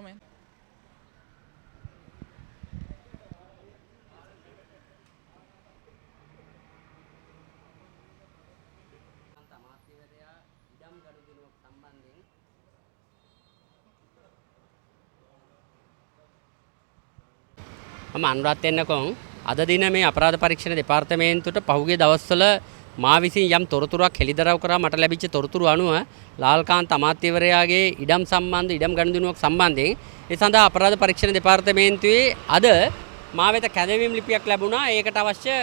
man. මම අනුරාධ වෙන්නකොන් අද දින මේ අපරාධ පරීක්ෂණ දෙපාර්තමේන්තුවට පහුගිය දවස්වල මා විසින් යම් තොරතුරක් හෙළිදරව් කරා මට ලැබිච්ච තොරතුරු අනුව ලාල්කාන්ත අමාත්‍යවරයාගේ ඉඩම් සම්බන්ධ ඉඩම් ගනුදෙනුවක් සම්බන්ධයෙන් ඒ සඳහා අපරාධ පරීක්ෂණ දෙපාර්තමේන්තුවේ අද මා වෙත කැඳවීම් ලිපියක් ලැබුණා. ඒකට අවශ්‍ය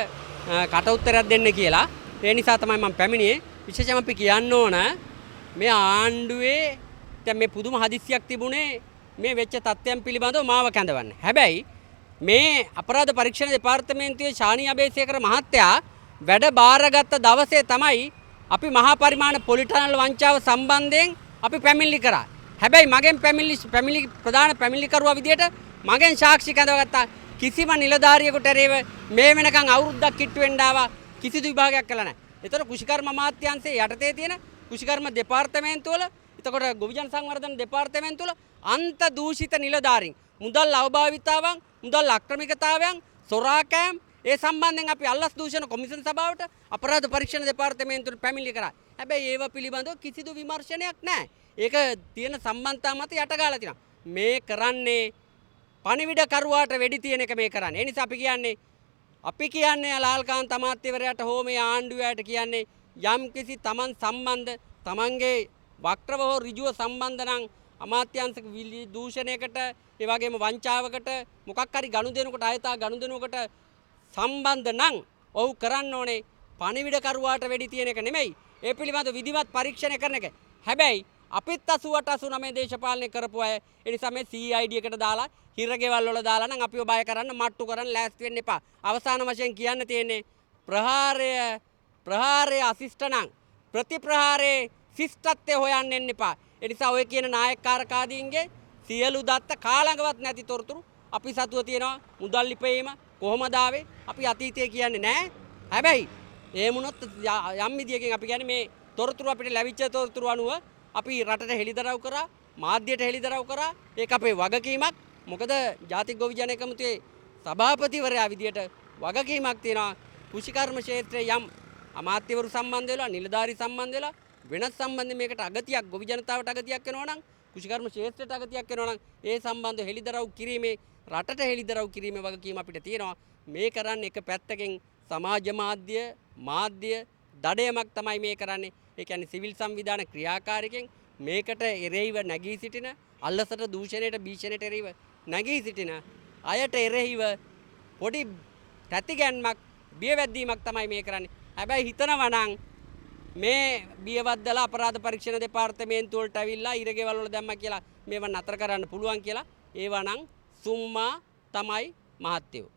කට උත්තරයක් දෙන්න කියලා. ඒ නිසා තමයි මම පැමිණියේ. විශේෂයෙන්ම අපි කියන්න ඕන මේ ආණ්ඩුවේ දැන් මේ පුදුම හදිස්සියක් තිබුණේ මේ වෙච්ච තත්ත්වයන් පිළිබඳව මාව කැඳවන්න. හැබැයි මේ අපරාධ පරීක්ෂණ දෙපාර්තමේන්තුවේ ශානී අබේසේකර මහත්තයා වැඩ බාරගත් දවසේ තමයි අපි මහා පරිමාණ පොලිටනල් වංචාව සම්බන්ධයෙන් අපි පැමිණිලි කරා. හැබැයි මගෙන් පැමිණිලි ප්‍රධාන පැමිණිලිකරුවා විදියට මගෙන් සාක්ෂි කැඳවගත්තා. කිසිම නිලධාරියෙකුට එරෙහිව මේ වෙනකන් අවුරුද්දක් කිට්ටු වෙන්න ආවා කිසිදු විභාගයක් කළා නැහැ. ඒතර කුෂිකර්ම අමාත්‍යාංශයේ යටතේ තියෙන කුෂිකර්ම දෙපාර්තමේන්තුවල එතකොට ගොවිජන සංවර්ධන දෙපාර්තමේන්තුවල අන්ත දූෂිත නිලධාරීන් මුදල් අවභාවිතාවන් මුදල් අක්‍රමිකතාවයන් සොරාකෑම් ඒ සම්බන්ධයෙන් අපි අල්ලස් දූෂණ කොමිෂන් සභාවට අපරාධ පරීක්ෂණ දෙපාර්තමේන්තුවට පැමිණිලි කරා. හැබැයි ඒව පිළිබඳව කිසිදු විමර්ශනයක් නැහැ. ඒක තියෙන සම්බන්ධතා මත යටගාලා තියෙනවා. මේ කරන්නේ පණිවිඩ කරුවාට වෙඩි තියෙන එක මේ කරන්නේ. ඒ නිසා අපි කියන්නේ ලාල්කාන්ත අමාත්‍යවරයාට හෝ මේ ආණ්ඩුවයට කියන්නේ යම්කිසි තමන් සම්බන්ධ තමන්ගේ වක්‍රව හෝ ඍජුව සම්බන්ධ නම් අමාත්‍යාංශික දූෂණයකට ඒ වගේම වංචාවකට මොකක් හරි ගනුදෙනුකට ආයතා ගනුදෙනුවකට සම්බන්ධ නම් ඔව් කරන්න ඕනේ පණිවිඩ කරුවාට වෙඩි තියෙන එක නෙමෙයි. ඒ පිළිබඳ විධිමත් පරීක්ෂණය කරන එක. හැබැයි අපිත් 88 89 දේශපාලනය කරපු අය ඒ නිසා මේ CID එකට දාලා හිරගෙවල් වල දාලා නම් අපිව බය කරන්න මට්ටු කරන්න ලෑස්ති වෙන්න එපා. අවසාන වශයෙන් කියන්න තියෙන්නේ ප්‍රහාරය අසිෂ්ට නම් ප්‍රතිප්‍රහාරයේ ශිෂ්ටත්වය හොයන්න එන්න එපා. ඒ නිසා ඔය කියන නායකකාරකාදීන්ගේ සියලු දත්ත කාලඟවත් නැති තොරතුරු අපි සතුව තියෙනවා. මුදල් ලිපීම කොහොමද ආවේ අපි අතීතයේ කියන්නේ නැහැ. හැබැයි ඒ මොනොත් යම් විදියකින් අපි කියන්නේ මේ තොරතුරු අපිට ලැබිච්ච තොරතුරු අනුව අපි රටට හෙළිදරව් කරා මාධ්‍යයට හෙළිදරව් කරා. ඒක අපේ වගකීමක්. මොකද ජාතික ගොවිජන එකමුතුවේ සභාපතිවරයා විදියට වගකීමක් තියෙනවා. කෘෂිකර්ම ක්ෂේත්‍රයේ යම් අමාත්‍යවරු සම්බන්ධ වෙලා නිලධාරී සම්බන්ධ වෙලා වෙනස් සම්බන්ධ මේකට අගතියක් ගොවි ජනතාවට අගතියක් වෙනවා නම් කෘෂිකර්ම ක්ෂේත්‍රයට අගතියක් වෙනවා නම් ඒ සම්බන්ධ හෙළිදරව් කිරීමේ රටට හෙළිදරව් කිරීමේ වගකීම අපිට තියෙනවා. මේ කරන්නේ එක පැත්තකින් සමාජ මාධ්‍ය දඩයමක් තමයි මේ කරන්නේ. ඒ කියන්නේ සිවිල් සංවිධාන ක්‍රියාකාරිකෙන් මේකට එරෙහිව නැගී සිටින අල්ලසට දූෂණයට භීෂණයට එරෙහිව නැගී සිටින අයට එරෙහිව පොඩි තැතිගැන්මක් බියවැද්දීමක් තමයි මේ කරන්නේ. හැබැයි හිතනවා නම් මේ බියවද්දලා අපරාධ පරීක්ෂණ දෙපාර්තමේන්තුව වලට ඇවිල්ලා ඉරගෙවල් වල දැම්මා කියලා මේව නතර කරන්න පුළුවන් කියලා ඒවා නම් සුම්මා තමයි මහත්තයෝ.